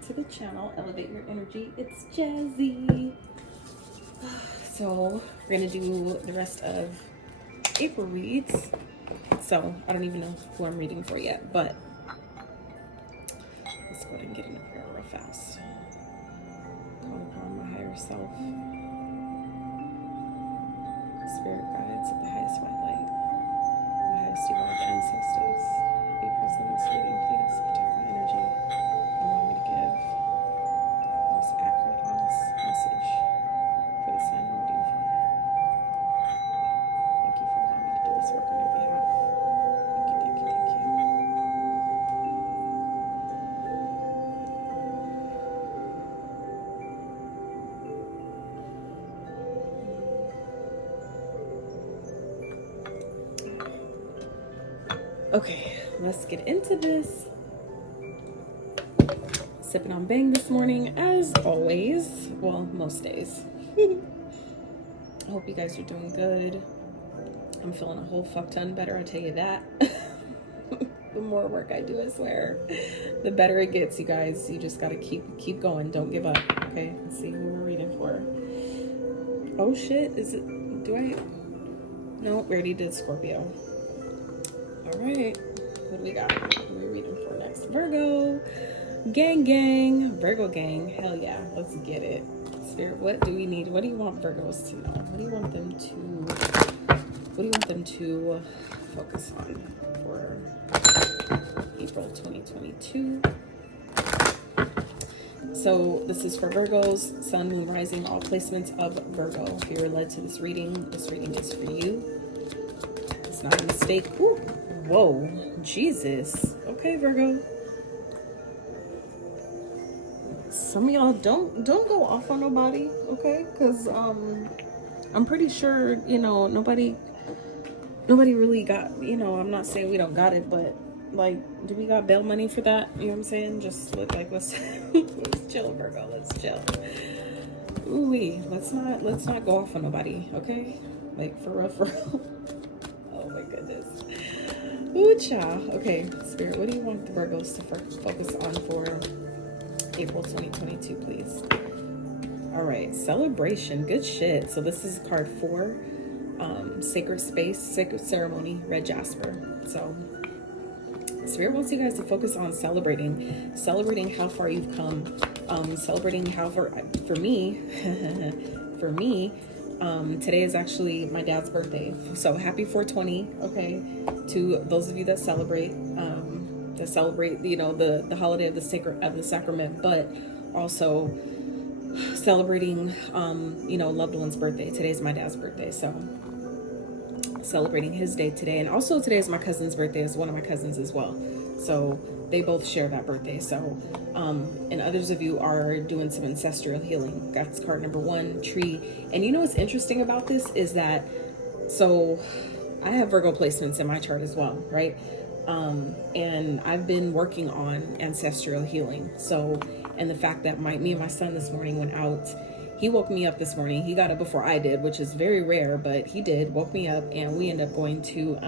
back to the channel, Elevate Your Energy. It's Jazi. So we're gonna do the rest of April reads. So I don't even know who I'm reading for yet, but let's go ahead and get into prayer real fast. Call upon my higher self, spirit guides of the highest white light, my highest evolved ancestors. Be present in this reading, please. Protect my energy. Allow me to give the most accurate, honest message for the sign I'm reading for. Thank you for allowing me to do this work on your behalf. Thank you, thank you, thank you. Okay, let's get into this. Sipping on Bang this morning, as always. Well, most days. I hope you guys are doing good. I'm feeling a whole fuck ton better, I tell you that. The more work I do, I swear, the better it gets, you guys. You just gotta keep going. Don't give up. Okay, let's see who we're reading for. Oh shit, is it? Do I? No, we already did Scorpio. All right, what do we got? What are we reading for next? Virgo. Gang, Virgo gang. Hell yeah, let's get it. Spirit, what do we need? What do you want Virgos to know? What do you want them to focus on for April 2022? So this is for Virgos, Sun, Moon, Rising, all placements of Virgo. If you're led to this reading is for you. It's not a mistake. Ooh. Whoa, Jesus. Okay, Virgo. Some of y'all don't go off on nobody, okay? Because I'm pretty sure, you know, nobody really got, you know, I'm not saying we don't got it, but like, do we got bail money for that? You know what I'm saying? Just look like let's chill, Virgo. Let's chill. Ooh-wee. Let's not go off on nobody, okay? Like for real. Oh my goodness. Ooh, cha. Okay, Spirit, what do you want the Virgos to focus on for April 2022, please? All right, celebration. Good shit. So this is card 4, sacred space, sacred ceremony, red jasper. So Spirit wants you guys to focus on celebrating how far you've come, celebrating how far. For me, today is actually my dad's birthday, so happy 420. Okay, to those of you that celebrate, you know, the holiday of the sacrament, but also celebrating you know, loved one's birthday. Today's my dad's birthday, so celebrating his day today. And also today is my cousin's birthday, is one of my cousins as well, so they both share that birthday. So and others of you are doing some ancestral healing. That's card number 1, tree. And you know what's interesting about this is that, so I have Virgo placements in my chart as well, right? And I've been working on ancestral healing. So, and the fact that me and my son this morning went out, he woke me up this morning. He got up before I did, which is very rare, but he did, woke me up, and we ended up going to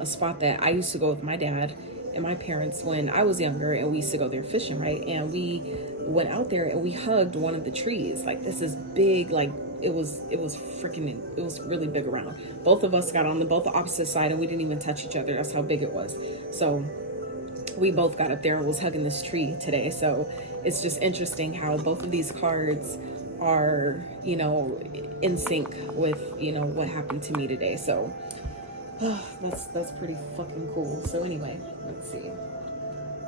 a spot that I used to go with my dad and my parents when I was younger, and we used to go there fishing, right? And we went out there and we hugged one of the trees. Like, this is big, like it was really big around. Both of us got on both the opposite side, and we didn't even touch each other. That's how big it was. So we both got up there and was hugging this tree today. So it's just interesting how both of these cards are, you know, in sync with, you know, what happened to me today. So that's pretty fucking cool. So anyway, let's see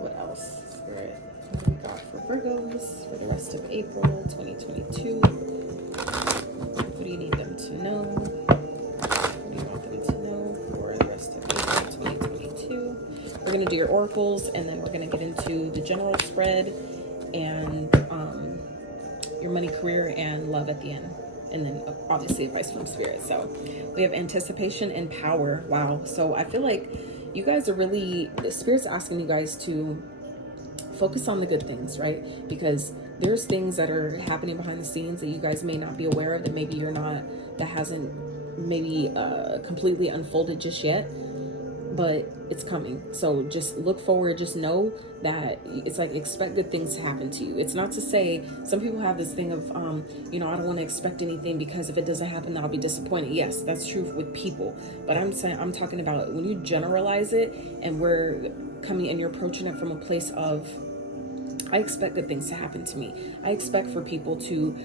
what else, Spirit, what do we got for Virgos for the rest of April 2022. What do you need them to know? What do you want them to know for the rest of April 2022? We're going to do your oracles, and then we're going to get into the general spread and your money, career, and love at the end. And then obviously advice from Spirit. So we have anticipation and power. Wow. So I feel like you guys are really, Spirit's asking you guys to focus on the good things, right? Because there's things that are happening behind the scenes that you guys may not be aware of, that maybe you're not, that hasn't maybe completely unfolded just yet. but it's coming. So just look forward. Just know that it's like, expect good things to happen to you. It's not to say, some people have this thing of, you know, I don't want to expect anything because if it doesn't happen, then I'll be disappointed. Yes, that's true with people. But I'm talking about when you generalize it, and we're coming and you're approaching it from a place of, I expect good things to happen to me. I expect for people to,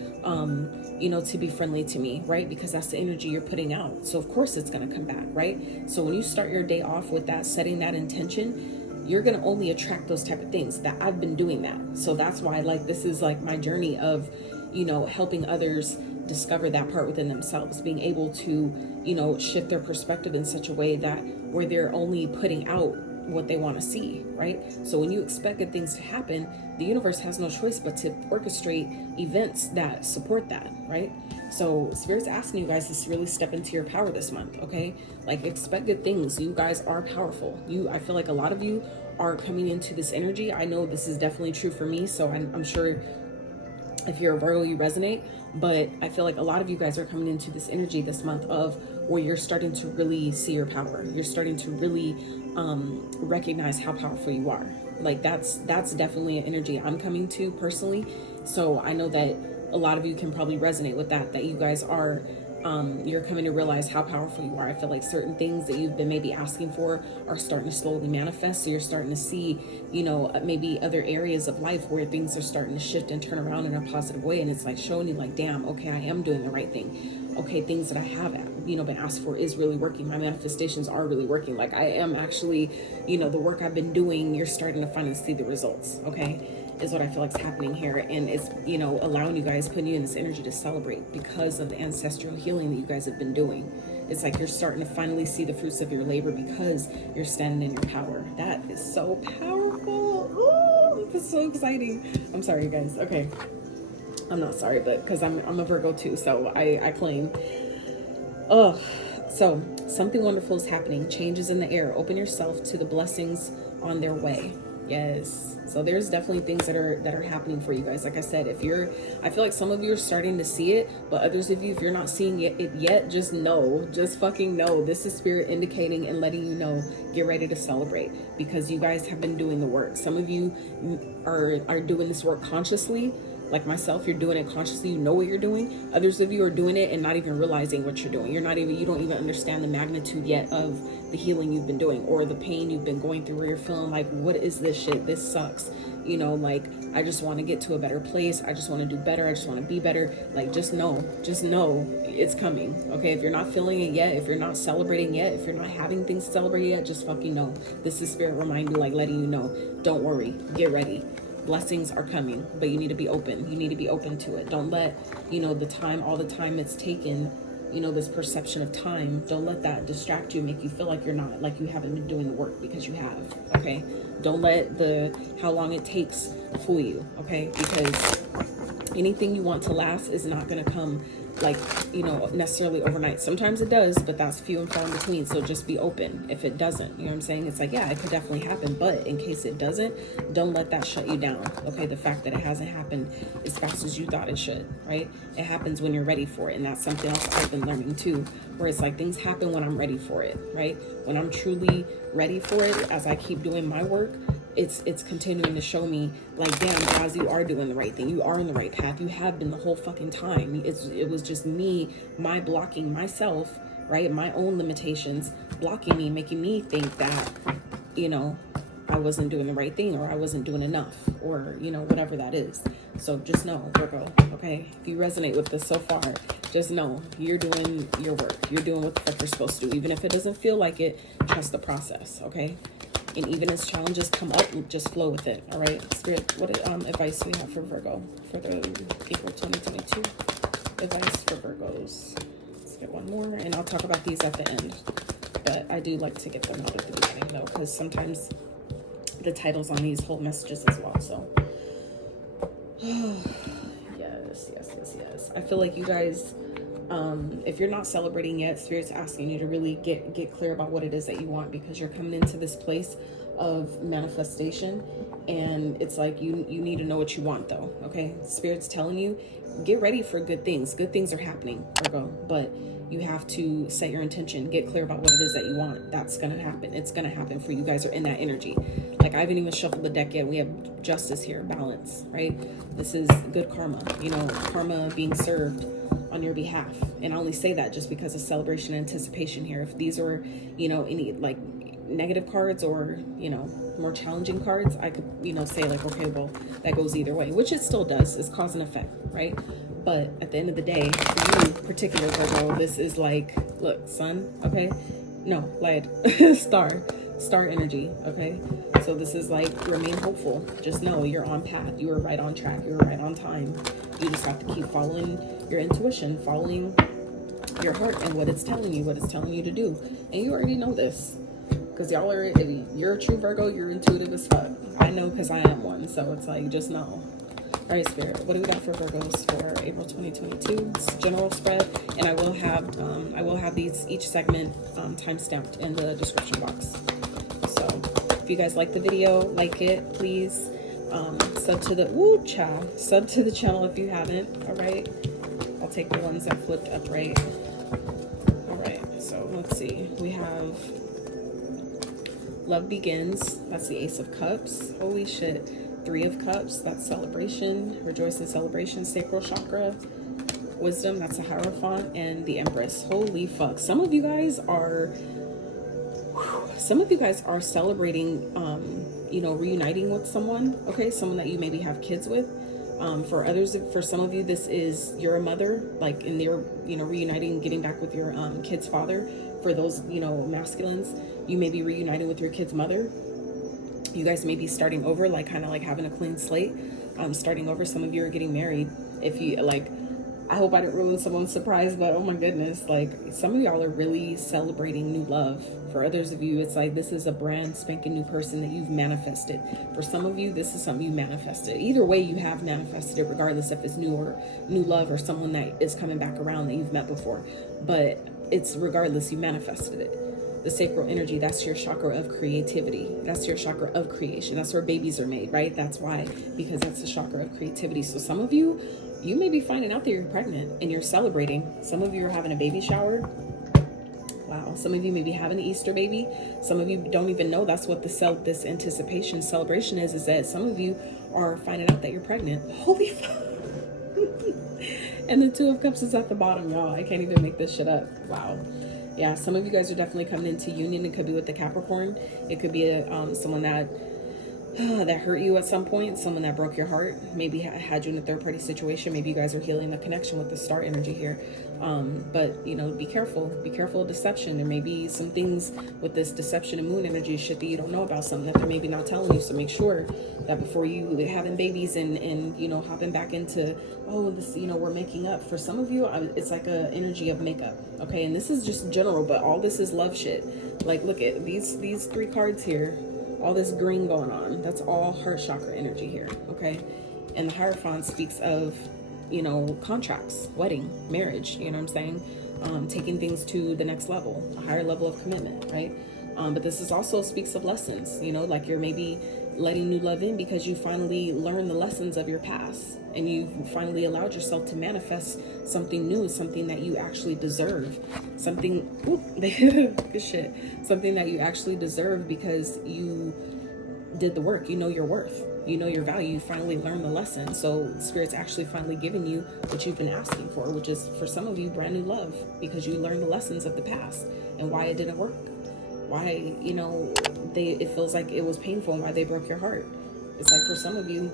you know, to be friendly to me, right? Because that's the energy you're putting out. So of course it's going to come back, right? So when you start your day off with that, setting that intention, you're going to only attract those type of things. That I've been doing that. So that's why, like, this is like my journey of, you know, helping others discover that part within themselves, being able to, you know, shift their perspective in such a way that where they're only putting out what they want to see, right? So when you expect good things to happen, the universe has no choice but to orchestrate events that support that, right? So Spirit's asking you guys to really step into your power this month, okay? Like, expect good things. You guys are powerful. I feel like a lot of you are coming into this energy. I know this is definitely true for me, so I'm sure if you're a Virgo, you resonate, but I feel like a lot of you guys are coming into this energy this month of where you're starting to really see your power. You're starting to really recognize how powerful you are. Like, that's definitely an energy I'm coming to personally. So I know that a lot of you can probably resonate with that you guys are, you're coming to realize how powerful you are. I feel like certain things that you've been maybe asking for are starting to slowly manifest. So you're starting to see, you know, maybe other areas of life where things are starting to shift and turn around in a positive way. And it's like showing you like, damn, okay, I am doing the right thing. Okay, things that I have, you know, been asked for is really working. My manifestations are really working. Like, I am actually, you know, the work I've been doing, you're starting to finally see the results, okay, is what I feel like is happening here. And it's, you know, allowing you guys, putting you in this energy to celebrate because of the ancestral healing that you guys have been doing. It's like you're starting to finally see the fruits of your labor because you're standing in your power. That is so powerful. Ooh, this is so exciting. I'm sorry, you guys. Okay. I'm not sorry, but because I'm a Virgo too, so I claim. Oh, so something wonderful is happening. Changes in the air. Open yourself to the blessings on their way. Yes. So there's definitely things that are happening for you guys. Like I said, I feel like some of you are starting to see it, but others of you, if you're not seeing it yet, just know, just fucking know. This is Spirit indicating and letting you know, get ready to celebrate because you guys have been doing the work. Some of you are doing this work consciously. Like myself, you're doing it consciously, you know what you're doing. Others of you are doing it and not even realizing what you're doing. You don't even understand the magnitude yet of the healing you've been doing or the pain you've been going through where you're feeling like, what is this shit? This sucks. You know, like, I just want to get to a better place. I just want to do better. I just want to be better. Like, just know it's coming. Okay. If you're not feeling it yet, if you're not celebrating yet, if you're not having things to celebrate yet, just fucking know. This is Spirit reminding you, like, letting you know, don't worry, get ready. Blessings are coming, but you need to be open. You need to be open to it. Don't let, you know, all the time it's taken, you know, this perception of time, don't let that distract you, make you feel like you're not, like you haven't been doing the work, because you have, okay? Don't let how long it takes fool you, okay? Because anything you want to last is not going to come, like, you know, necessarily overnight. Sometimes it does, but that's few and far in between. So just be open if it doesn't. You know what I'm saying? It's like, yeah, it could definitely happen, but in case it doesn't, don't let that shut you down. Okay, the fact that it hasn't happened as fast as you thought it should, right? It happens when you're ready for it, and that's something else I've been learning too, where it's like things happen when I'm ready for it, right? When I'm truly ready for it, as I keep doing my work, it's continuing to show me, like, damn, Jazi, you are doing the right thing. You are in the right path. You have been the whole fucking time. It was just me, my blocking myself, right? My own limitations blocking me, making me think that, you know, I wasn't doing the right thing, or I wasn't doing enough, or, you know, whatever that is. So just know, Virgo, okay? If you resonate with this so far, just know you're doing your work. You're doing what the fuck you're supposed to do. Even if it doesn't feel like it, trust the process, okay? And even as challenges come up, just flow with it, all right? Spirit, what advice do we have for Virgo for the April 2022? Advice for Virgos. Let's get one more, and I'll talk about these at the end. But I do like to get them out at the beginning, though, because sometimes the titles on these hold messages as well, so. Yes. I feel like you guys, if you're not celebrating yet, Spirit's asking you to really get clear about what it is that you want, because you're coming into this place of manifestation. And it's like you need to know what you want though. Okay, Spirit's telling you, get ready for good things. Good things are happening, Virgo, but you have to set your intention, get clear about what it is that you want. That's gonna happen. It's gonna happen for you. Guys are in that energy. Like, I haven't even shuffled the deck yet. We have justice here, balance, right? This is good karma, you know, karma being served on your behalf. And I only say that just because of celebration and anticipation here. If these are, you know, any like negative cards or, you know, more challenging cards, I could, you know, say like, okay, well, that goes either way, which it still does. It's cause and effect, right? But at the end of the day, for you particular Virgo, this is like, look, sun, okay? No, light, star energy, okay? So this is like, remain hopeful. Just know you're on path. You are right on track. You're right on time. You just have to keep following your intuition, following your heart and what it's telling you to do. And you already know this. Because y'all are, if you're a true Virgo, you're intuitive as fuck. I know because I am one. So it's like, just know. All right, Spirit, what do we got for Virgos for April 2022? It's general spread. And I will have these, each segment time stamped in the description box. So if you guys like the video, like it, please. Sub to the channel if you haven't. All right. I'll take the ones that flipped upright. All right. So let's see. We have Love Begins. That's the Ace of Cups. Holy shit. 3 of Cups. That's celebration. Rejoice in celebration. Sacral chakra. Wisdom. That's a Hierophant. And the Empress. Holy fuck. Some of you guys are celebrating, you know, reuniting with someone. Okay. Someone that you maybe have kids with. For others, for some of you, this is, you're a mother, like, and they're, you know, reuniting, getting back with your kid's father. For those, you know, masculines, you may be reuniting with your kid's mother. You guys may be starting over, like, kind of like having a clean slate, starting over. Some of you are getting married. If you, like, I hope I didn't ruin someone's surprise, but oh my goodness, like, some of y'all are really celebrating new love. For others of you, it's like, this is a brand spanking new person that you've manifested. For some of you, this is something you manifested. Either way, you have manifested it, regardless if it's new or new love or someone that is coming back around that you've met before. But it's regardless, you manifested it. The sacral energy, that's your chakra of creativity. That's your chakra of creation. That's where babies are made, right? That's why, because that's the chakra of creativity. So some of you, you may be finding out that you're pregnant and you're celebrating. Some of you are having a baby shower. Wow. Some of you may be having an Easter baby. Some of you don't even know that's what this anticipation celebration is that some of you are finding out that you're pregnant. Holy fuck. And the 2 of Cups is at the bottom, y'all. I can't even make this shit up. Wow. Yeah, some of you guys are definitely coming into union. It could be with the Capricorn. It could be someone that hurt you at some point, someone that broke your heart, maybe had you in a third-party situation. Maybe you guys are healing the connection with the star energy here. But, you know, be careful of deception. There may be some things with this deception and moon energy shit that you don't know about, something that they're maybe not telling you. So make sure that before you having babies and you know, hopping back into, oh, this, you know, we're making up. For some of you, it's like a energy of makeup. Okay, and this is just general, but all this is love shit. Like, look at these 3 cards here. All this green going on, that's all heart chakra energy here, okay? And the Hierophant speaks of, you know, contracts, wedding, marriage, you know what I'm saying? Taking things to the next level, a higher level of commitment, right? But this is also speaks of lessons, you know, like you're maybe letting new love in because you finally learned the lessons of your past and you finally allowed yourself to manifest something new, something that you actually deserve, something, good shit, something that you actually deserve because you did the work. You know your worth, you know your value, you finally learned the lesson. So Spirit's actually finally giving you what you've been asking for, which is, for some of you, brand new love, because you learned the lessons of the past and why it didn't work, why, you know, it feels like it was painful and why they broke your heart. It's like, for some of you,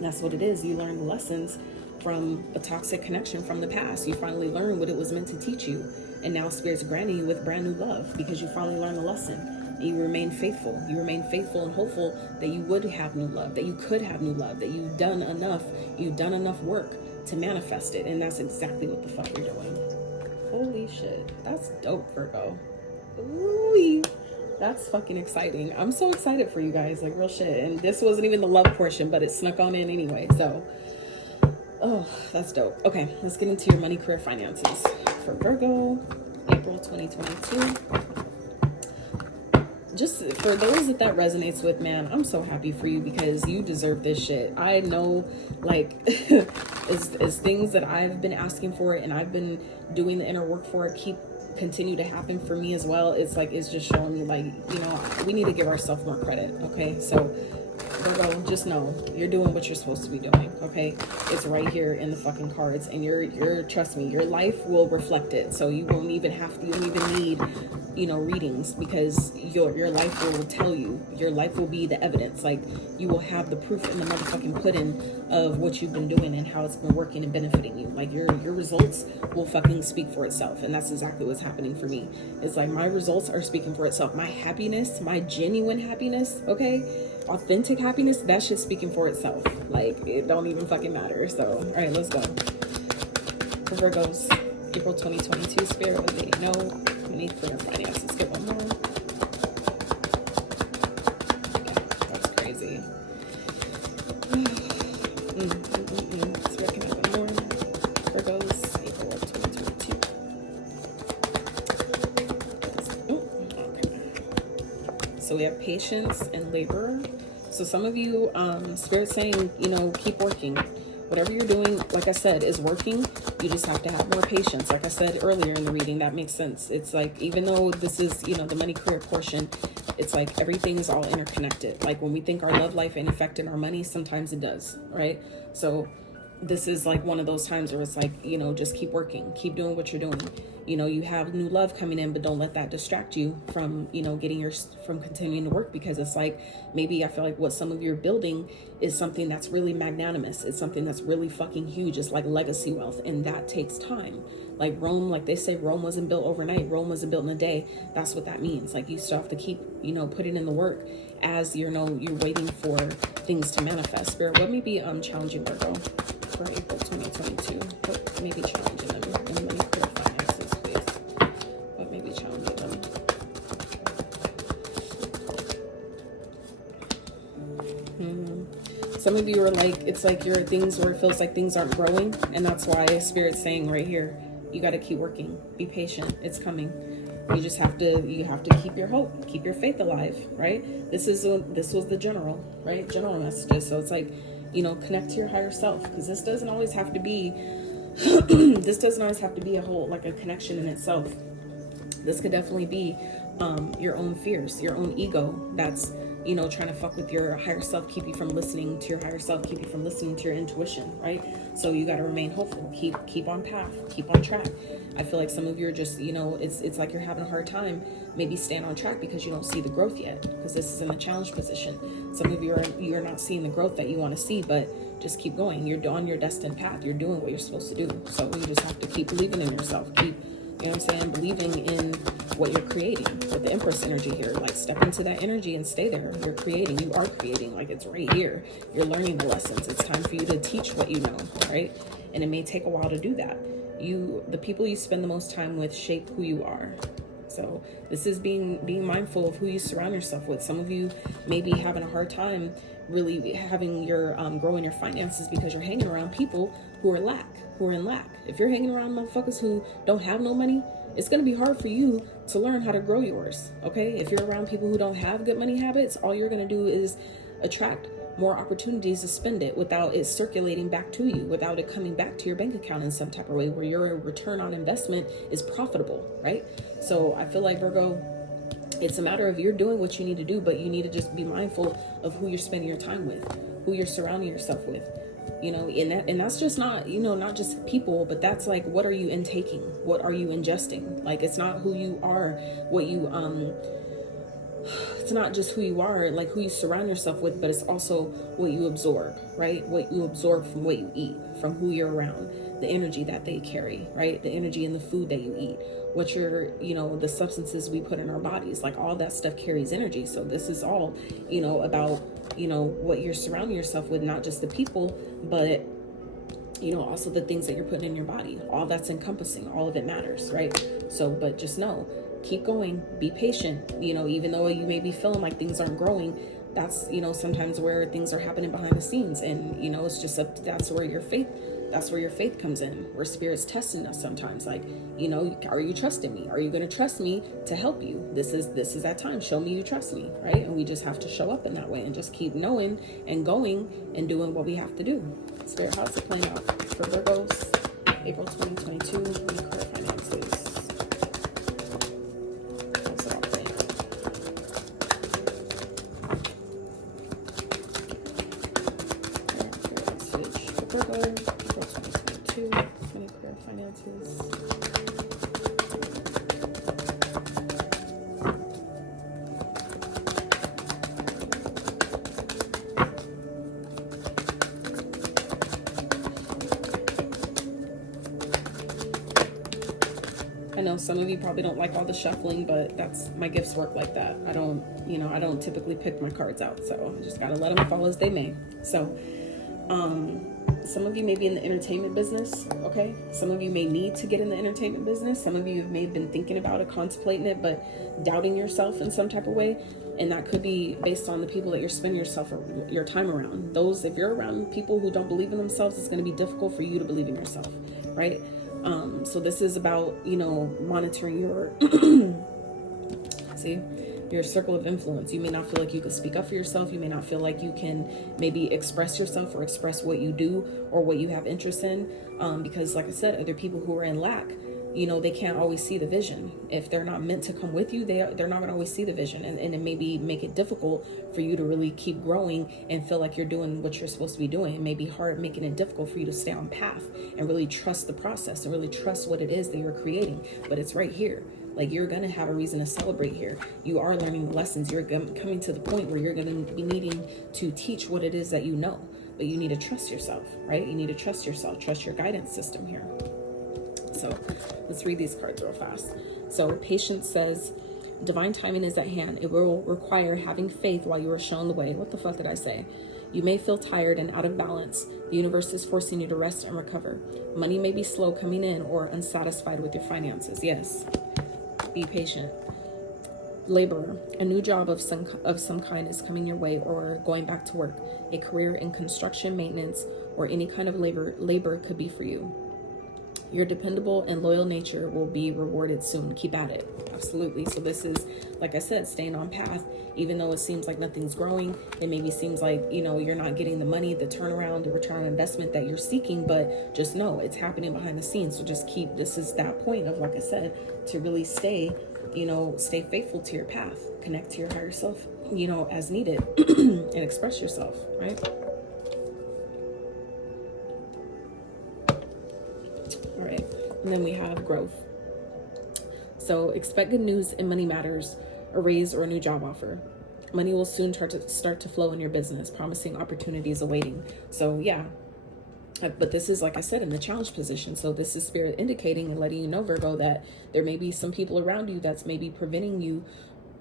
that's what it is. You learned the lessons from a toxic connection from the past. You finally learned what it was meant to teach you. And now Spirit's granting you with brand new love because you finally learned the lesson. And you remain faithful. You remain faithful and hopeful that you would have new love, that you could have new love, that you've done enough work to manifest it. And that's exactly what the fuck you're doing. Holy shit. That's dope, Virgo. Ooh, that's fucking exciting. I'm so excited for you guys, like, real shit. And this wasn't even the love portion, but it snuck on in anyway. So, oh, that's dope. Okay, let's get into your money, career, finances for Virgo, April 2022. just for those that resonates with, man, I'm so happy for you, because you deserve this shit. I know, like, as things that I've been asking for and I've been doing the inner work for continue to happen for me as well. It's like, it's just showing me, like, you know, we need to give ourselves more credit. Okay, so Virgo, just know you're doing what you're supposed to be doing. Okay, it's right here in the fucking cards, and you're trust me, your life will reflect it. So you won't even need, you know, readings, because your life will tell you. Your life will be the evidence. Like, you will have the proof in the motherfucking pudding of what you've been doing and how it's been working and benefiting you. Like, your results will fucking speak for itself. And that's exactly what's happening for me. It's like, my results are speaking for itself. My happiness, my genuine happiness, okay, authentic happiness, that shit's speaking for itself. Like, it don't even fucking matter. So, all right, let's go. For Virgos, April 2022, Spirit, what they know. We need for your finances. Get one more. Okay, that's crazy. So I can have one more. Virgos, April 2022. Okay. So we have Patience and Labor. So some of you, Spirit saying, you know, keep working. Whatever you're doing, like I said, is working. You just have to have more patience. Like I said earlier in the reading, that makes sense. It's like, even though this is, you know, the money career portion, it's like everything is all interconnected. Like, when we think our love life ain't affecting our money, sometimes it does, right? So this is like one of those times where it's like, you know, just keep working, keep doing what you're doing. You know, you have new love coming in, but don't let that distract you from, you know, from continuing to work, because it's like, maybe I feel like what some of you are building is something that's really magnanimous. It's something that's really fucking huge. It's like legacy wealth, and that takes time. Like Rome, like they say, Rome wasn't built overnight. Rome wasn't built in a day. That's what that means. Like, you still have to keep, you know, putting in the work as you're waiting for things to manifest. Spirit, what may be challenging Virgo for April 2022? What may be challenging them in money, career, finances, please? What may be challenging them? Some of you are like, it's like your things where it feels like things aren't growing, and that's why Spirit's saying right here, you got to keep working, be patient, it's coming. You just have to, keep your hope, keep your faith alive, right? This was the general, right? General messages. So it's like, you know, connect to your higher self, because this doesn't always have to be, a whole, like a connection in itself. This could definitely be your own fears, your own ego that's, you know, trying to fuck with your higher self, keep you from listening to your higher self, keep you from listening to your intuition, right? So you got to remain hopeful, keep on path, keep on track. I feel like some of you are just, you know, it's like you're having a hard time, maybe stand on track because you don't see the growth yet, because this is in a challenge position. Some of you are not seeing the growth that you want to see, but just keep going. You're on your destined path. You're doing what you're supposed to do. So you just have to keep believing in yourself, you know what I'm saying, believing in what you're creating. With the Empress energy here, like, step into that energy and stay there. You're creating, you are creating, like, it's right here. You're learning the lessons. It's time for you to teach what you know, right? And it may take a while to do that. The people you spend the most time with shape who you are. So this is being mindful of who you surround yourself with. Some of you may be having a hard time really having your growing your finances because you're hanging around people who are in lack. If you're hanging around motherfuckers who don't have no money, it's going to be hard for you to learn how to grow yours. Okay, if you're around people who don't have good money habits, all you're going to do is attract more opportunities to spend it without it circulating back to you, without it coming back to your bank account in some type of way where your return on investment is profitable, right? So I feel like, Virgo, it's a matter of you're doing what you need to do, but you need to just be mindful of who you're spending your time with, who you're surrounding yourself with, you know, and that's just not, you know, not just people, but that's like, what are you intaking? What are you ingesting? Like, it's not who you are, it's not just who you are, like who you surround yourself with, but it's also what you absorb, right? What you absorb from what you eat, from who you're around, the energy that they carry, right? The energy in the food that you eat, what you're, you know, the substances we put in our bodies, like all that stuff carries energy. So this is all, you know, about, you know, what you're surrounding yourself with, not just the people, but, you know, also the things that you're putting in your body. All that's encompassing, all of it matters, right? So, but just know, keep going, be patient, you know, even though you may be feeling like things aren't growing, that's, you know, sometimes where things are happening behind the scenes, and, you know, it's just that's where your faith That's where your faith comes in, where Spirit's testing us sometimes. Like, you know, are you trusting me? Are you going to trust me to help you? This is that time. Show me you trust me, right? And we just have to show up in that way and just keep knowing and going and doing what we have to do. Spirit, how's it playing out for Virgos, April 2022, and career finances? How's it all playing out? Message for Virgo, April 2022, and career finances. I know some of you probably don't like all the shuffling, but that's, my gifts work like that. I don't typically pick my cards out, so I just gotta let them fall as they may. So, some of you may be in the entertainment business, okay? Some of you may need to get in the entertainment business. Some of you may have been thinking about it, contemplating it, but doubting yourself in some type of way. And that could be based on the people that you're spending your time around. Those, if you're around people who don't believe in themselves, it's gonna be difficult for you to believe in yourself, right? So this is about, you know, monitoring your, your circle of influence. You may not feel like you can speak up for yourself. You may not feel like you can maybe express yourself or express what you do or what you have interest in. Because like I said, other people who are in lack, you know, they can't always see the vision. If they're not meant to come with you, they're not going to always see the vision. And it maybe make it difficult for you to really keep growing and feel like you're doing what you're supposed to be doing. It may be hard, making it difficult for you to stay on path and really trust the process and really trust what it is that you're creating. But it's right here. Like, you're going to have a reason to celebrate here. You are learning the lessons. You're coming to the point where you're going to be needing to teach what it is that you know. But you need to trust yourself, right? You need to trust yourself. Trust your guidance system here. So let's read these cards real fast. So Patience says, divine timing is at hand. It will require having faith while you are shown the way. What the fuck did I say? You may feel tired and out of balance. The universe is forcing you to rest and recover. Money may be slow coming in or unsatisfied with your finances. Yes. Be patient. Laborer, a new job of some kind is coming your way, or going back to work. A career in construction, maintenance, or any kind of labor could be for you. Your dependable and loyal nature will be rewarded soon. Keep at it. Absolutely. So this is, like I said, staying on path, even though it seems like nothing's growing. It maybe seems like, you know, you're not getting the money, the turnaround, the return on investment that you're seeking, but just know it's happening behind the scenes. So just keep, this is that point of, like I said, to really stay, you know, stay faithful to your path, connect to your higher self, you know, as needed and express yourself, right? All right, and then we have growth. So expect good news in money matters, a raise or a new job offer. Money will soon start to flow in your business, promising opportunities awaiting. So yeah, but this is, like I said, in the challenge position. So this is Spirit indicating and letting you know, Virgo, that there may be some people around you that's maybe preventing you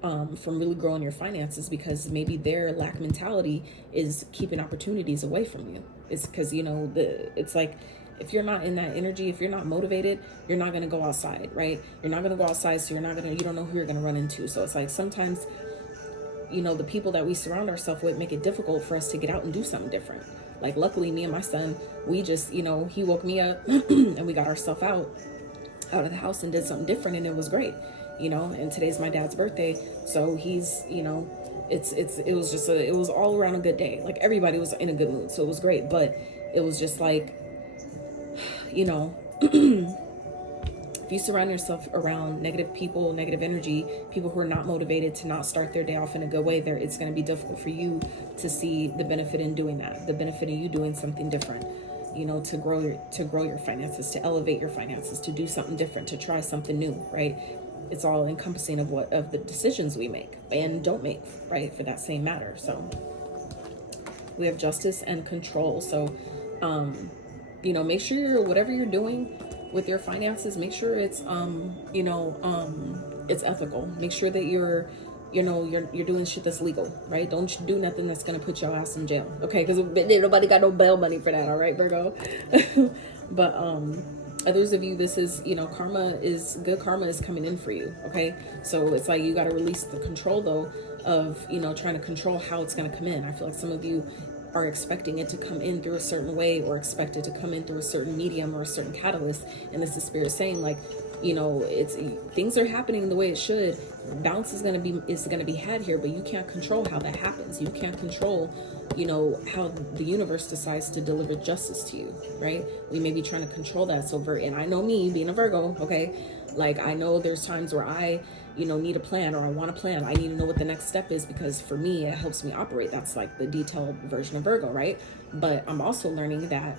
from really growing your finances, because maybe their lack mentality is keeping opportunities away from you. It's because, you know, it's like, if you're not in that energy, if you're not motivated, you're not going to go outside, right? You're not going to go outside. So you don't know who you're going to run into. So it's like, sometimes, you know, the people that we surround ourselves with make it difficult for us to get out and do something different. Like, luckily, me and my son, we just, you know, he woke me up and we got ourselves out of the house and did something different. And it was great, you know, and today's my dad's birthday. So he's, you know, it was all around a good day. Like, everybody was in a good mood. So it was great. But it was just like, you know, if you surround yourself around negative people, negative energy, people who are not motivated to not start their day off in a good way, it's going to be difficult for you to see the benefit in doing that, the benefit in you doing something different, you know, to grow your finances, to elevate your finances, to do something different, to try something new, right? It's all encompassing of the decisions we make and don't make, right, for that same matter. So we have justice and control. So, you know, make sure whatever you're doing with your finances, make sure it's, you know, it's ethical. Make sure that you're doing shit that's legal, right? Don't do nothing that's going to put your ass in jail. Okay. Cause nobody got no bail money for that. All right, Virgo. But, others of you, this is, you know, good karma is coming in for you. Okay. So it's like, you got to release the control though of, you know, trying to control how it's going to come in. I feel like some of you are expecting it to come in through a certain way, or expect it to come in through a certain medium or a certain catalyst. And this is spirit saying, like, you know, things are happening the way it should. Balance is going to be had here, but you can't control how that happens. You can't control, you know, how the universe decides to deliver justice to you, right? We may be trying to control that. So and I know me being a Virgo, okay, like I know there's times where I, you know, need a plan, or I want a plan. I need to know what the next step is, because for me, it helps me operate. That's like the detailed version of Virgo, right? But I'm also learning that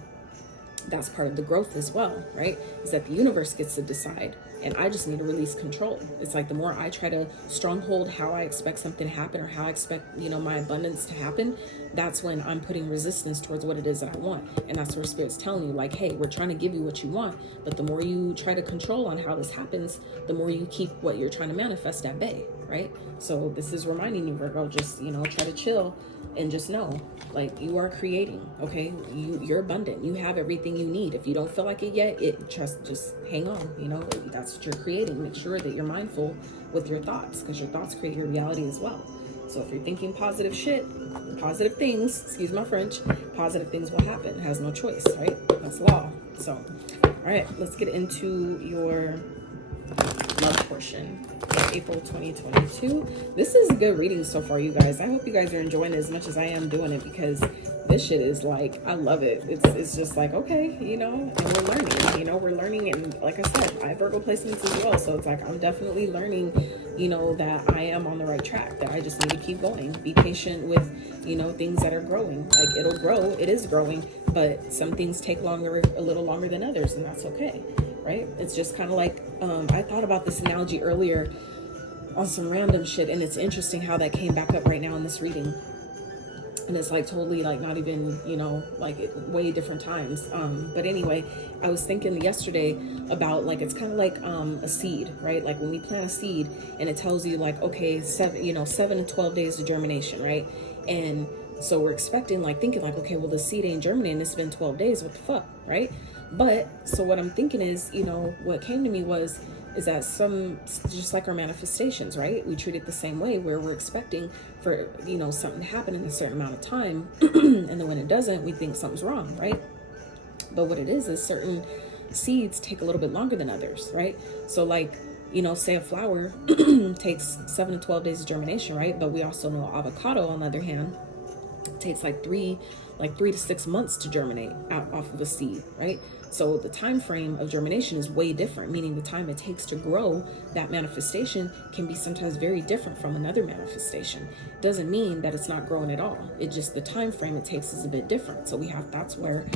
that's part of the growth as well, right? Is that the universe gets to decide, and I just need to release control. It's like the more I try to stronghold how I expect something to happen, or how I expect, you know, my abundance to happen, that's when I'm putting resistance towards what it is that I want. And that's where Spirit's telling you, like, hey, we're trying to give you what you want, but the more you try to control on how this happens, the more you keep what you're trying to manifest at bay, right? So this is reminding you, Virgo, just, you know, try to chill and just know, like, you are creating, okay? You're abundant. You have everything you need. If you don't feel like it yet, just hang on, you know? That's what you're creating. Make sure that you're mindful with your thoughts, because your thoughts create your reality as well. So if you're thinking positive shit, positive things, excuse my French, positive things will happen. It has no choice, right? That's law. So, all right, let's get into your love portion. April 2022. This is a good reading so far, you guys. I hope you guys are enjoying it as much as I am doing it, because this shit is like, I love it. It's just like, okay, you know, and we're learning, you know, and like I said, I have Virgo placements as well, so it's like I'm definitely learning, you know, that I am on the right track, that I just need to keep going, be patient with, you know, things that are growing. Like, it'll grow, it is growing, but some things take a little longer than others, and that's okay, right? It's just kind of like, I thought about this analogy earlier on some random shit, and it's interesting how that came back up right now in this reading. And it's like totally like not even, you know, like way different times. But anyway, I was thinking yesterday about, like, it's kind of like a seed, right? Like when we plant a seed and it tells you, like, okay, 7 to 12 days to germination, right? And so we're expecting, like, thinking like, okay, well, the seed ain't germinating, it's been 12 days, what the fuck, right? But so what I'm thinking is, you know, what came to me is that just like our manifestations, right? We treat it the same way, where we're expecting for, you know, something to happen in a certain amount of time. And then when it doesn't, we think something's wrong, right? But what it is certain seeds take a little bit longer than others, right? So like, you know, say a flower takes 7 to 12 days of germination, right? But we also know avocado, on the other hand, takes like 3 to 6 months to germinate out off of a seed, right? So the time frame of germination is way different, meaning the time it takes to grow that manifestation can be sometimes very different from another manifestation. Doesn't mean that it's not growing at all. It just, the time frame it takes is a bit different. So that's where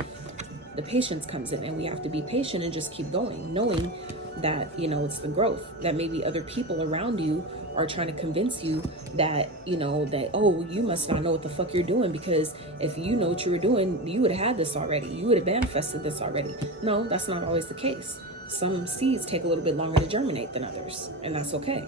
the patience comes in, and we have to be patient and just keep going, knowing that, you know, it's the growth, that maybe other people around you are trying to convince you that, you know, that, oh, you must not know what the fuck you're doing, because if you know what you were doing, you would have had this already. You would have manifested this already. No, that's not always the case. Some seeds take a little bit longer to germinate than others, and that's okay.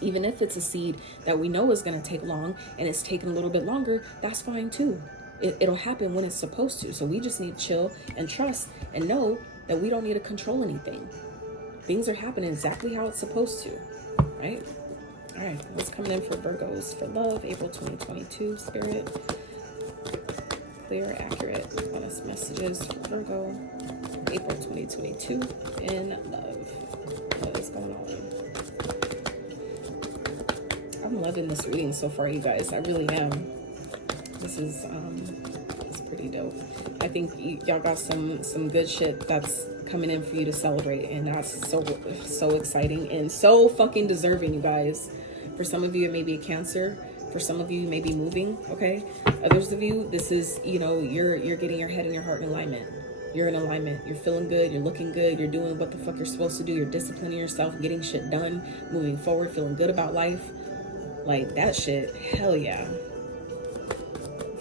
Even if it's a seed that we know is going to take long and it's taking a little bit longer, that's fine too. It'll happen when it's supposed to. So we just need to chill and trust and know that we don't need to control anything. Things are happening exactly how it's supposed to, right? All right, what's coming in for Virgos for love, April 2022, Spirit? Clear, accurate, honest messages for Virgo, April 2022, in love. What is going on? I'm loving this reading so far, you guys. I really am. This is it's pretty dope. I think y'all got some good shit that's coming in for you to celebrate, and that's so exciting and so fucking deserving, you guys. For some of you, it may be a Cancer. For some of you, you may be moving. Okay. Others of you, this is, you know, you're getting your head and your heart in alignment. You're in alignment. You're feeling good. You're looking good. You're doing what the fuck you're supposed to do. You're disciplining yourself, getting shit done, moving forward, feeling good about life. Like that shit. Hell yeah.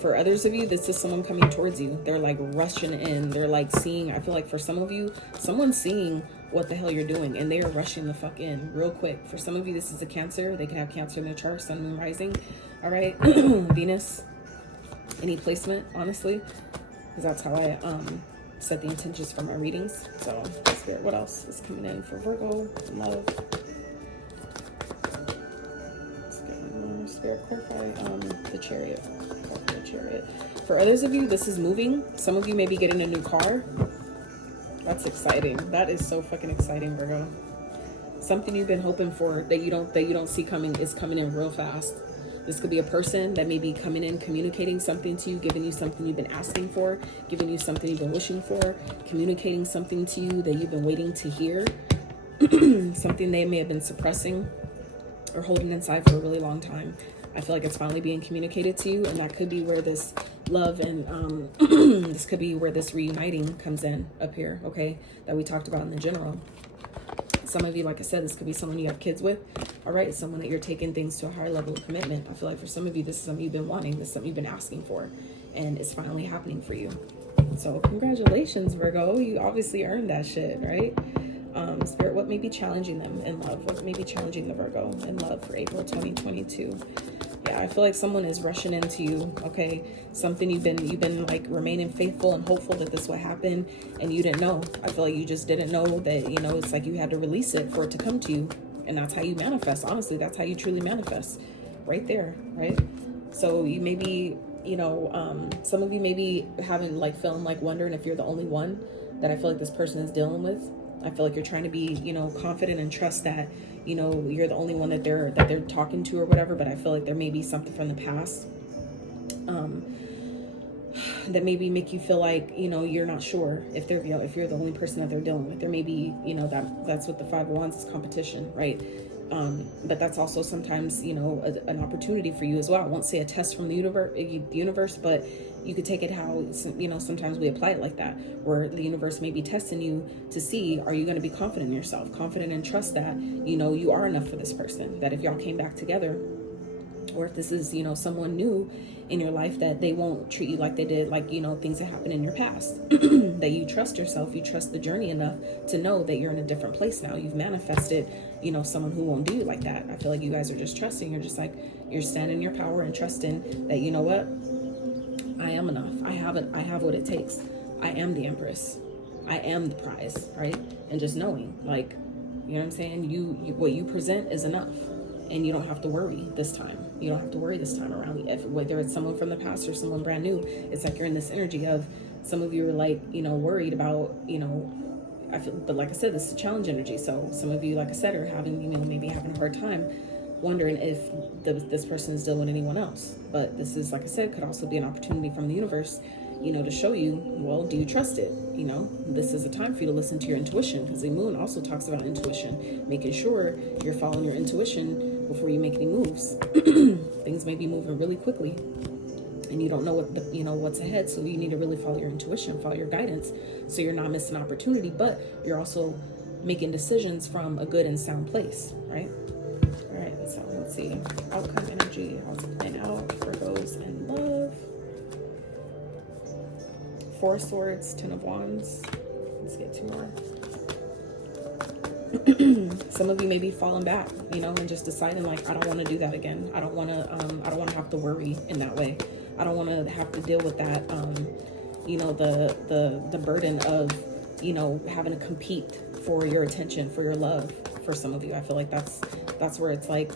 For others of you, this is someone coming towards you. They're like rushing in. They're like seeing, I feel like for some of you, someone's seeing what the hell you're doing and they are rushing the fuck in real quick. For some of you, this is a Cancer. They can have Cancer in their chart, Sun, Moon, Rising. All right. Venus, any placement, honestly, because that's how I set the intentions for my readings. So, Spirit, what else is coming in for Virgo? Love. Let's get more Spirit, clarify the Chariot. Chariot. For others of you, this is moving. Some of you may be getting a new car. That's exciting. That is so fucking exciting, Virgo. Something you've been hoping for that you don't see coming is coming in real fast. This could be a person that may be coming in, communicating something to you, giving you something you've been asking for, giving you something you've been wishing for, communicating something to you that you've been waiting to hear. Something they may have been suppressing or holding inside for a really long time. I feel like it's finally being communicated to you, and that could be where this love and this could be where this reuniting comes in up here, okay, that we talked about in the general. Some of you, like I said, this could be someone you have kids with. All right, someone that you're taking things to a higher level of commitment. I feel like for some of you, this is something you've been wanting. This is something you've been asking for, and it's finally happening for you. So congratulations, Virgo. You obviously earned that shit, right? Spirit, what may be challenging them in love? What may be challenging the Virgo in love for April 2022? Yeah, I feel like someone is rushing into you, okay? Something you've been like remaining faithful and hopeful that this would happen, and you didn't know. I feel like you just didn't know that, you know, it's like you had to release it for it to come to you. And that's how you manifest. Honestly, that's how you truly manifest. Right there, right? So you may be, you know, some of you may be having like feeling like wondering if you're the only one that I feel like this person is dealing with. I feel like you're trying to be, you know, confident and trust that, you know, you're the only one that they're talking to or whatever. But I feel like there may be something from the past that maybe make you feel like, you know, you're not sure if they're, you know, if you're the only person that they're dealing with. There may be, you know, that's what the Five of Wands is, competition, right? But that's also sometimes, you know, an opportunity for you as well. I won't say a test from the universe, but you could take it how, you know, sometimes we apply it like that, where the universe may be testing you to see, are you going to be confident in yourself, confident and trust that, you know, you are enough for this person, that if y'all came back together, or if this is, you know, someone new in your life, that they won't treat you like they did, like, you know, things that happened in your past. That you trust yourself, you trust the journey enough to know that you're in a different place now. You've manifested, you know, someone who won't do you like that. I feel like you guys are just trusting. You're just like, you're standing in your power and trusting that, you know what, I am enough. I have what it takes. I am the Empress. I am the prize, right? And just knowing, like, you know what I'm saying? You what you present is enough. And you don't have to worry this time. You don't have to worry this time around. If, whether it's someone from the past or someone brand new, it's like you're in this energy of, some of you are like, you know, worried about, you know, I feel, but like I said, this is a challenge energy. So some of you, like I said, are having, you know, maybe having a hard time wondering if this person is dealing with anyone else. But this is, like I said, could also be an opportunity from the universe, you know, to show you, well, do you trust it? You know, this is a time for you to listen to your intuition, because the moon also talks about intuition, making sure you're following your intuition before you make any moves. Things may be moving really quickly and you don't know what you know what's ahead, so you need to really follow your intuition, follow your guidance, so you're not missing opportunity, but you're also making decisions from a good and sound place, right? All right, so let's see, outcome energy, how's it playing out for those in love? Four of Swords, Ten of Wands. Let's get two more. Some of you may be falling back, you know, and just deciding like, I don't want to do that again. I don't want to have to worry in that way. I don't want to have to deal with that, you know, the burden of, you know, having to compete for your attention, for your love. For some of you, I feel like that's where it's like,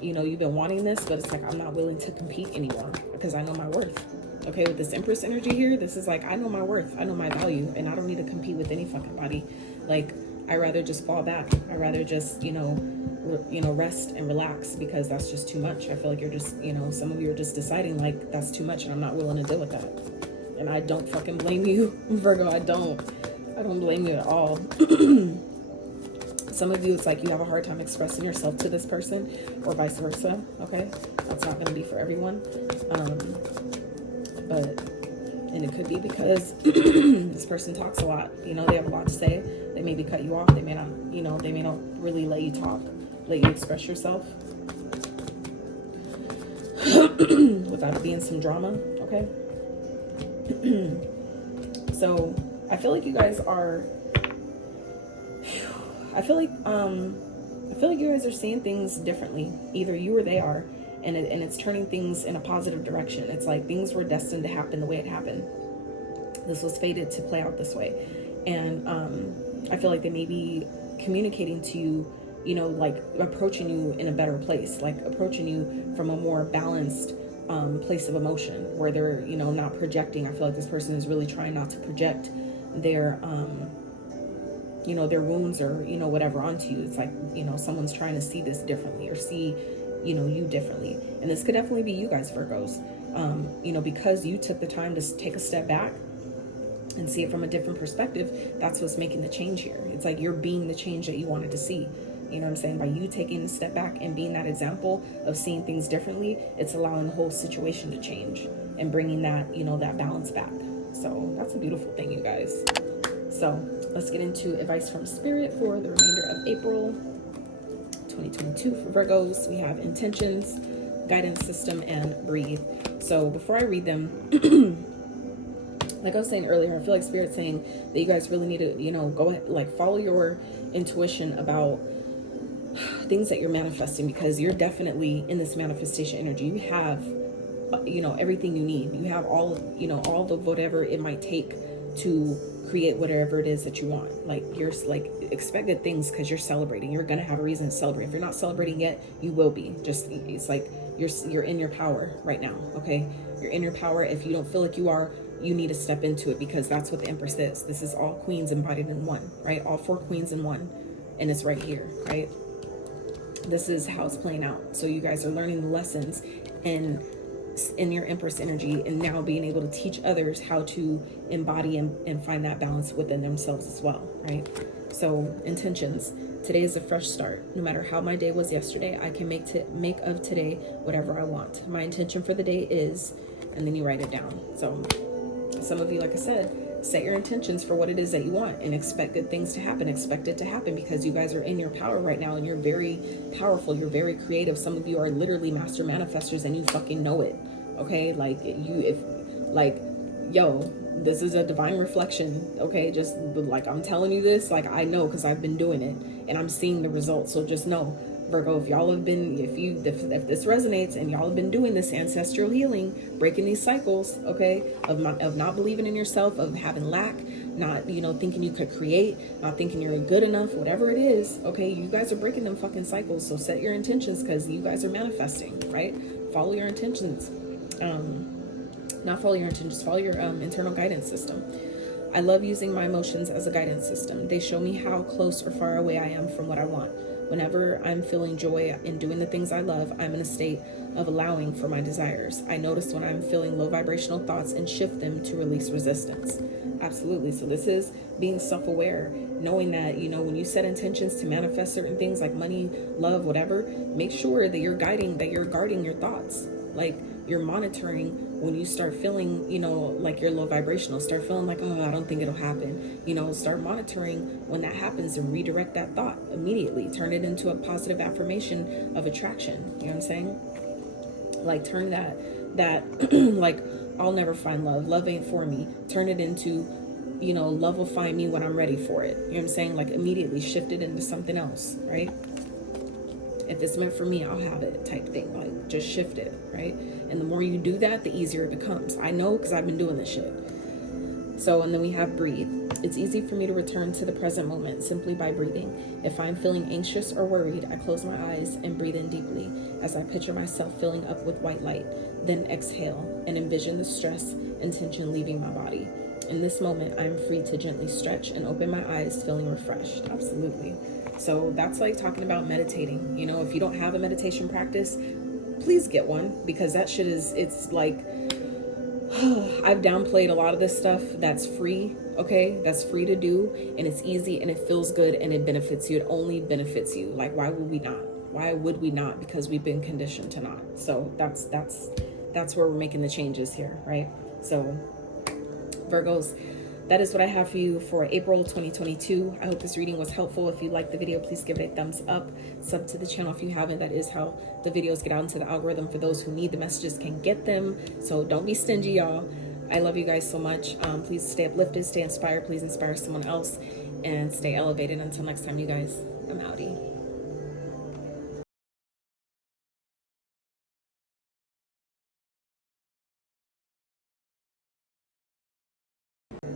you know, you've been wanting this, but it's like, I'm not willing to compete anymore because I know my worth. Okay, with this Empress energy here, this is like, I know my worth, I know my value, and I don't need to compete with any fucking body. Like, I rather just fall back. I rather just, you know, rest and relax, because that's just too much. I feel like you're just, you know, some of you are just deciding like, that's too much and I'm not willing to deal with that. And I don't fucking blame you, Virgo. I don't blame you at all. Some of you, it's like you have a hard time expressing yourself to this person, or vice versa. Okay, that's not going to be for everyone. And it could be because this person talks a lot, you know, they have a lot to say. They maybe cut you off. They may not, you know, they may not really let you talk, let you express yourself without it being some drama. Okay. So I feel like you guys are, I feel like you guys are seeing things differently. Either you or they are. And it's turning things in a positive direction. It's like things were destined to happen the way it happened. This was fated to play out this way. And I feel like they may be communicating to you, you know, like approaching you in a better place, like approaching you from a more balanced place of emotion where they're, you know, not projecting. I feel like this person is really trying not to project their, you know, their wounds or, you know, whatever onto you. It's like, you know, someone's trying to see this differently or see, you know, you differently. And this could definitely be you guys, Virgos, you know, because you took the time to take a step back and see it from a different perspective. That's what's making the change here. It's like you're being the change that you wanted to see. You know what I'm saying? By you taking a step back and being that example of seeing things differently, it's allowing the whole situation to change and bringing that, you know, that balance back. So that's a beautiful thing, you guys. So let's get into advice from Spirit for the remainder of April 2022 for Virgos. We have intentions, guidance system, and breathe. So before I read them, like I was saying earlier, I feel like Spirit's saying that you guys really need to, you know, go ahead, like follow your intuition about things that you're manifesting, because you're definitely in this manifestation energy. You have, you know, everything you need. You have all, you know, all the whatever it might take to create whatever it is that you want. Like, you're like, expect good things because you're celebrating. You're gonna have a reason to celebrate. If you're not celebrating yet, you will be. Just, it's like you're in your power right now. Okay, you're in your power. If you don't feel like you are, you need to step into it, because that's what the Empress is. This is all queens embodied in one, right? All 4 queens in one, and it's right here, right? This is how it's playing out. So you guys are learning the lessons and in your Empress energy, and now being able to teach others how to embody and find that balance within themselves as well, right? So intentions. Today is a fresh start. No matter how my day was yesterday, I can make of today whatever I want. My intention for the day is, and then you write it down. So some of you, like I said, set your intentions for what it is that you want and expect good things to happen. Expect it to happen, because you guys are in your power right now and you're very powerful. You're very creative. Some of you are literally master manifestors and you fucking know it. Okay, like yo, this is a divine reflection. Okay, just like I'm telling you this, like I know, because I've been doing it and I'm seeing the results. So just know, Virgo, if y'all have been, if this resonates and y'all have been doing this ancestral healing, breaking these cycles, okay, of not believing in yourself, of having lack, not, you know, thinking you could create, not thinking you're good enough, whatever it is, okay, you guys are breaking them fucking cycles. So set your intentions, because you guys are manifesting, right? Follow your intentions. Not follow your intentions, follow your internal guidance system. I love using my emotions as a guidance system. They show me how close or far away I am from what I want. Whenever I'm feeling joy in doing the things I love, I'm in a state of allowing for my desires. I notice when I'm feeling low vibrational thoughts and shift them to release resistance. Absolutely. So this is being self-aware, knowing that, you know, when you set intentions to manifest certain things like money, love, whatever, make sure that you're guarding your thoughts. Like, you're monitoring when you start feeling, you know, like you're low vibrational, start feeling like, oh, I don't think it'll happen. You know, start monitoring when that happens and redirect that thought immediately. Turn it into a positive affirmation of attraction. You know what I'm saying? Like, turn that like, I'll never find love. Love ain't for me. Turn it into, you know, love will find me when I'm ready for it. You know what I'm saying? Like, immediately shift it into something else, right? If it's meant for me, I'll have it type thing. Like, just shift it, right? And the more you do that, the easier it becomes. I know, because I've been doing this shit. So, and then we have breathe. It's easy for me to return to the present moment simply by breathing. If I'm feeling anxious or worried, I close my eyes and breathe in deeply as I picture myself filling up with white light. Then exhale and envision the stress and tension leaving my body. In this moment, I'm free to gently stretch and open my eyes, feeling refreshed. Absolutely. So that's like talking about meditating. You know, if you don't have a meditation practice, please get one, because that shit is, it's like, I've downplayed a lot of this stuff that's free, okay? That's free to do, and it's easy, and it feels good, and it benefits you. It only benefits you. Like, why would we not? Why would we not? Because we've been conditioned to not. So that's where we're making the changes here, right? So Virgos, that is what I have for you for April 2022. I hope this reading was helpful. If you liked the video, please give it a thumbs up. Sub to the channel if you haven't. That is how the videos get out into the algorithm. For those who need the messages can get them. So don't be stingy, y'all. I love you guys so much. Please stay uplifted, stay inspired. Please inspire someone else and stay elevated. Until next time, you guys, I'm outie.